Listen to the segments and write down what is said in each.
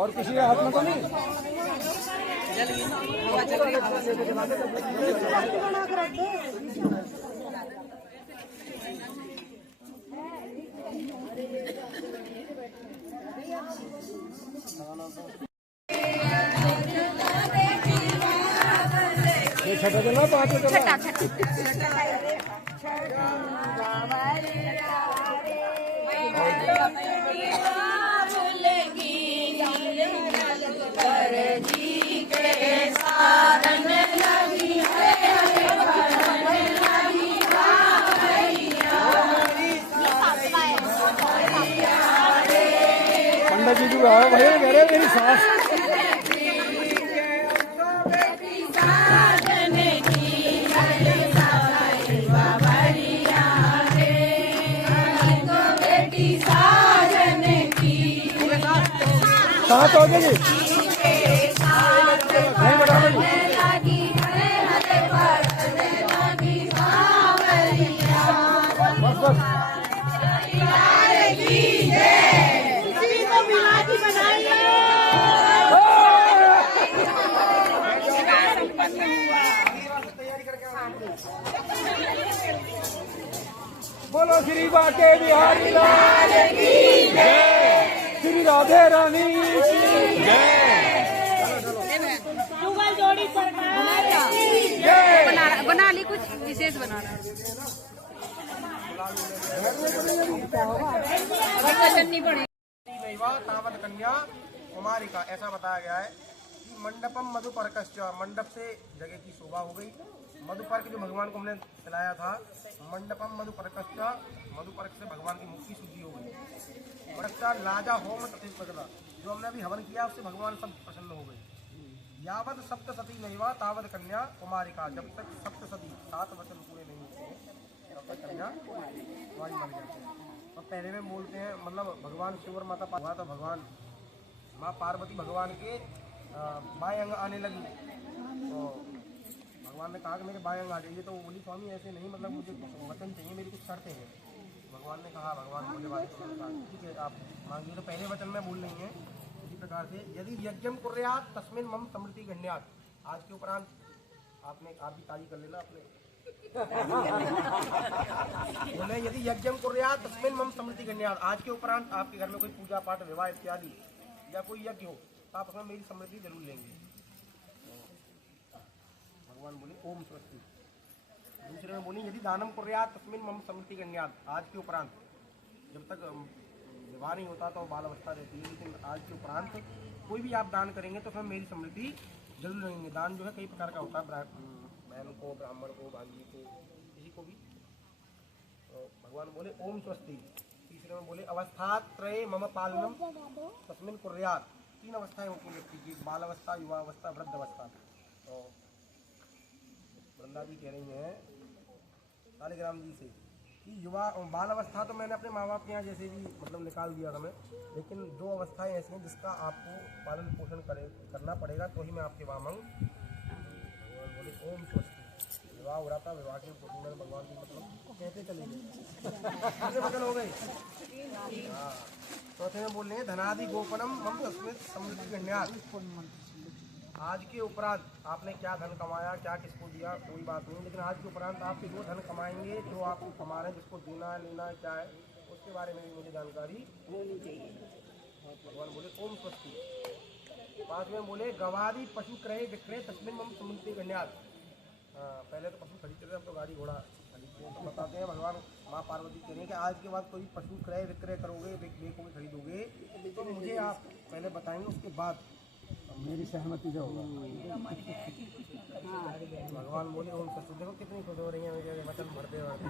और किसी के हाथ में तो नहीं ये छठा चल रहा है, पांच चल रहा जी के सारन आओ भैया कह रहे मेरी सास साथ हो गई नहीं बता बस बस बोलो श्री बाके बिहारी लाल की जय, श्री राधे रानी की जय, जोड़ी सरकार की जय। बना ली कुछ विशेष बनाना करनी पड़ेगी। तावत कन्या कुमारिका ऐसा बताया गया है कि मंडपम मधुपर्कश्च, मंडप से जगह की शोभा हो गई। मधुपर्क जो भगवान को हमने खिलाया था, मंडपम मधुपर्कश्च, मधुपर्क से भगवान की मुख की शुद्धि हो गई। वृक्षा लाजा होम तथा, जो हमने अभी हवन किया उससे भगवान सब प्रसन्न हो गए। यावत सप्तसती नैवा तावत कन्या कुमारिका, जब तक सप्तसती 7 वचन पूरे नहीं होते हैं तब तक कन्या कुमारी बन जाती है। और पहले में बोलते हैं मतलब भगवान शिव और माता हुआ तो भगवान माँ पार्वती भगवान के बाएं अंग आने लगी तो भगवान ने कहा कि मेरे बाएं अंग आ जाइए, तो वो बोली स्वामी ऐसे नहीं, मतलब मुझे वचन चाहिए, मेरी कुछ शर्तें हैं। भगवान ने कहा, भगवान बोले बात ठीक है आप मांगिए। तो पहले वचन में बोल रही हैं इसी प्रकार से, यदि यज्ञम कुर्यात तस्मिन मम समृद्धि गण्यात। आज के उपरांत आप भी ताली कर लेना अपने बोले यदि यज्ञम कुर्यात तस्मिन मम समृद्धि गण्यात। आज के उपरांत आपके घर में कोई पूजा पाठ विवाह इत्यादि या कोई यज्ञ हो तो आप उसमें मेरी समृद्धि जरूर लेंगे। भगवान बोले ओम स्वस्ति। दूसरे में बोली यदि दानम कुर्यात तस्मिन मम समृद्धि गण्यात। आज के उपरांत जब तक विवाह नहीं होता तो बाल अवस्था रहती है, लेकिन आज के उपरांत कोई भी आप दान करेंगे तो उसमें मेरी समृद्धि जरूर लेंगे। दान जो है कई प्रकार का होता है, बहन को, ब्राह्मण को, भांजी को, किसी को भी। तो भगवान बोले ओम स्वस्ति। तीसरे में बोले अवस्थात्रये मम पालनम तस्मिन कुर्यात। 3 अवस्थाएं होती हैं व्यक्ति की, बाल अवस्था, युवा अवस्था, वृद्ध अवस्था। तो वृंदा जी कह रही हैं शालिग्राम जी से कि युवा बाल अवस्था तो मैंने अपने माँ बाप के यहाँ जैसे भी मतलब निकाल दिया था मैं, लेकिन 2 अवस्थाएं ऐसी हैं जिसका आपको पालन पोषण करना पड़ेगा तो ही मैं आपके वहाँ मांग। भगवान बोले ओम स्वस्ति। विवाह हो रहा था, विवाह के पोषण में भगवान की मतलब कहते चले गए वचन हो गए। हाँ, चौथे में बोल रहे हैं धनादि गोपनम मम तस्मिन समृद्धि गण्यात। आज के उपरांत आपने क्या धन कमाया, क्या किसको दिया, कोई बात नहीं, लेकिन आज के उपरांत आप जो धन कमाएंगे, जो आप कमा रहे हैं, जिसको देना लेना क्या है उसके बारे में भी मुझे जानकारी होनी चाहिए। भगवान बोले ओम स्वस्ति। 5 में बोले गवादी पशु क्रय विक्रय तस्मिन मम समृद्धि गण्यात। पहले तो पशु खरीदते थे, अब तो गाड़ी घोड़ा खरीदते हैं। तो बताते हैं भगवान माँ पार्वती कह रही है कि आज के बाद कोई पशु क्रय विक्रय करोगे, को भी खरीदोगे तो मुझे आप पहले बताएंगे, उसके बाद मेरी सहमति जो होगा। भगवान बोले ओम स्वस्ति। देखो कितनी खुश हो रही है मेरे वचन भरते भरते।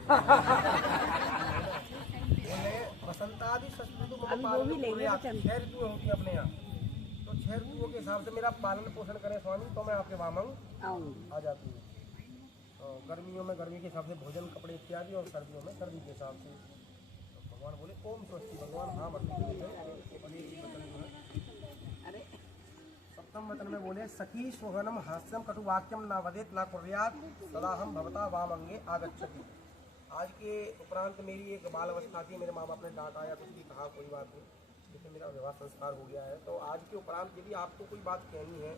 बोले बसंतादि षष्ठी तो 6 ऋतु होती है अपने यहाँ, तो 6 ऋतुओं के हिसाब से मेरा पालन पोषण करें स्वामी तो मैं आपके वहाँ मांग आ जाती हूँ। गर्मियों में गर्मी के हिसाब से भोजन कपड़े इत्यादि, और सर्दियों में सर्दी के हिसाब से। तो भगवान बोले ओम स्वस्ति। भगवान हाँ सप्तम वचन में बोले सखी स्वगनम हास्यम कटुवाक्यम न वदेत न कुर्यात सदा हम भवता वाम अंगे आगच्छति। आज के उपरांत मेरी एक बाल अवस्था थी, मेरे माँ बाप ने डांटा या कुछ भी कहा, कोई बात नहीं, लेकिन मेरा विवाह संस्कार हो गया है। तो आज के उपरांत यदि आपको कोई बात कहनी है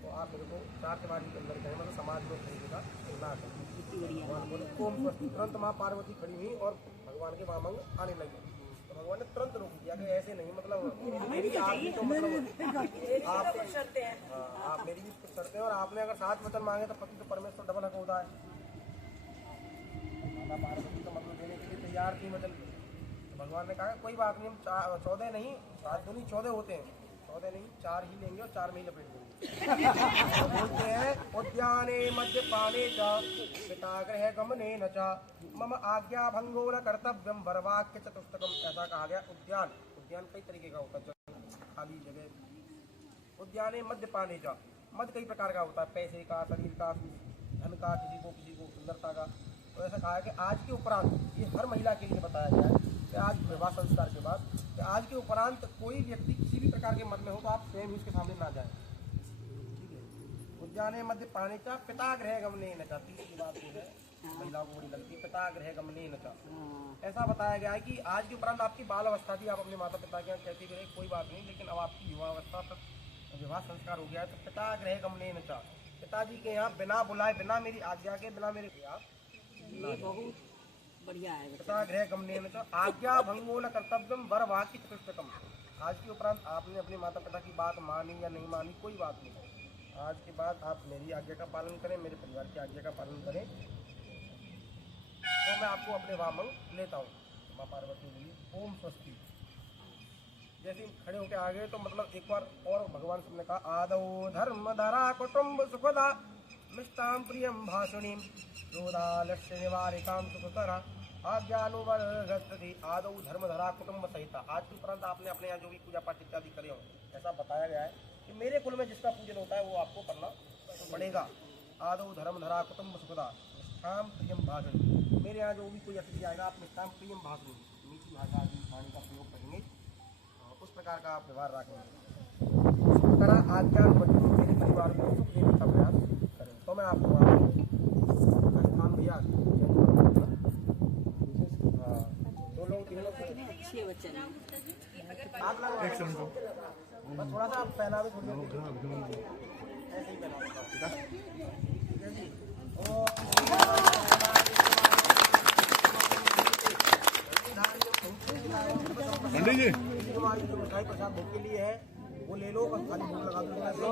तो आप मेरे को 4 दीवारी के अंदर कहें, मतलब समाज में कहेगा ना करें। भगवान बोले ओम स्वस्ति। तुरंत माँ पार्वती खड़ी हुई और भगवान के वामंग आने लगे। तो भगवान ने तुरंत रोक दिया कि ऐसे नहीं, मतलब मेरी आप भी तो मतलब आप मेरी भी कुछ शर्तें, और आपने अगर 7 वचन मांगे तो पति तो परमेश्वर डबल हक होता है। माता पार्वती तो मतलब देने के लिए तैयार थी वचन। तो भगवान ने कहा कोई बात नहीं, हम 14 नहीं 7 दूनी 14 होते हैं, 14 नहीं 4 ही लेंगे और 4 में ही लपेट देंगे। तो बोलते हैं उद्याने मद्यपाने च पिताग्रह गमने न च मम आज्ञा भंगो न कर्तव्यम वरवाक्य चतुष्टकम। ऐसा कहा गया। उद्यान कई तरीके का होता है, खाली जगह। उद्याने मद्यपाने का, मद कई प्रकार का होता है, पैसे का, शरीर का, धन का, किसी को सुंदरता का। तो ऐसा कहा है कि आज के उपरांत, ये हर महिला के लिए बताया गया है कि आज विवाह संस्कार के बाद, कि आज के उपरांत कोई व्यक्ति किसी भी प्रकार के मद में हो तो आप स्वयं ही उसके सामने ना जाएं। ठीक है। उद्याने मध्य पाने का पिता गृह गमने न चाहती, तीसरी बात ये है महिलाओं को बड़ी लगती है, पिता गृह गमने न चाहती। ऐसा बताया गया है कि आज के उपरांत आपकी बाल अवस्था थी, आप अपने माता पिता के यहाँ कहते गए कोई बात नहीं, लेकिन अब आपकी युवावस्था तक विवाह संस्कार हो गया है तो पिता गृह गमने न चाह, पिताजी के यहाँ बिना बुलाए, बिना मेरी आज्ञा के, बिना मेरे ये बहुत बढ़िया है। पिता गृह गमने न चाह, आज्ञा भंगो न कर्तव्यम वर वाक्य चतुष्टकम। आज के उपरांत आपने अपने माता पिता की बात मानी या नहीं मानी कोई बात नहीं, आज के बाद आप मेरी आज्ञा का पालन करें, मेरे परिवार की आज्ञा का पालन करें, तो मैं आपको अपने वामंग लेता हूँ। माँ पार्वती बोली ओम स्वस्ति। जैसे खड़े होकर आ गए तो मतलब एक बार और भगवान शिव ने कहा आदौ धर्म धरा कुटुंब सुखदा मिष्टाम प्रियम भाषुणी रोदालस्य निवारिकाम सुखकरा आज्ञानुवर्गति। आदौ धर्म धरा कुटुंब सहिता, आज के उपरांत आपने अपने यहाँ जो भी पूजा पाठ इत्यादि करे हों, ऐसा बताया गया है कि मेरे कुल में जिसका पूजन होता है वो आपको करना पड़ेगा। आदौ धर्म धरा कुटुंब सुखदा मिष्टाम प्रियम भाषुणी, मेरे यहाँ जो भी कोई अतिथि आएगा आप मिष्टाम प्रियम भाषुणी, मीठी भाषा वाणी का प्रयोग करेंगे, उस प्रकार का आप व्यवहार रखेंगे। करा आज्ञान मेरे परिवार को सुख देने का प्रयास करें, तो मैं आपको स्थान भैया दो लोग तीन लोग अच्छे बच्चे हैं। आप लगा बस थोड़ा सा आप पहनावे ऐसे ही पहना जी। पंडित जी हमारी जो मिठाई प्रसाद भोग के लिए है वो ले लो, बस खाली भोग लगा दो।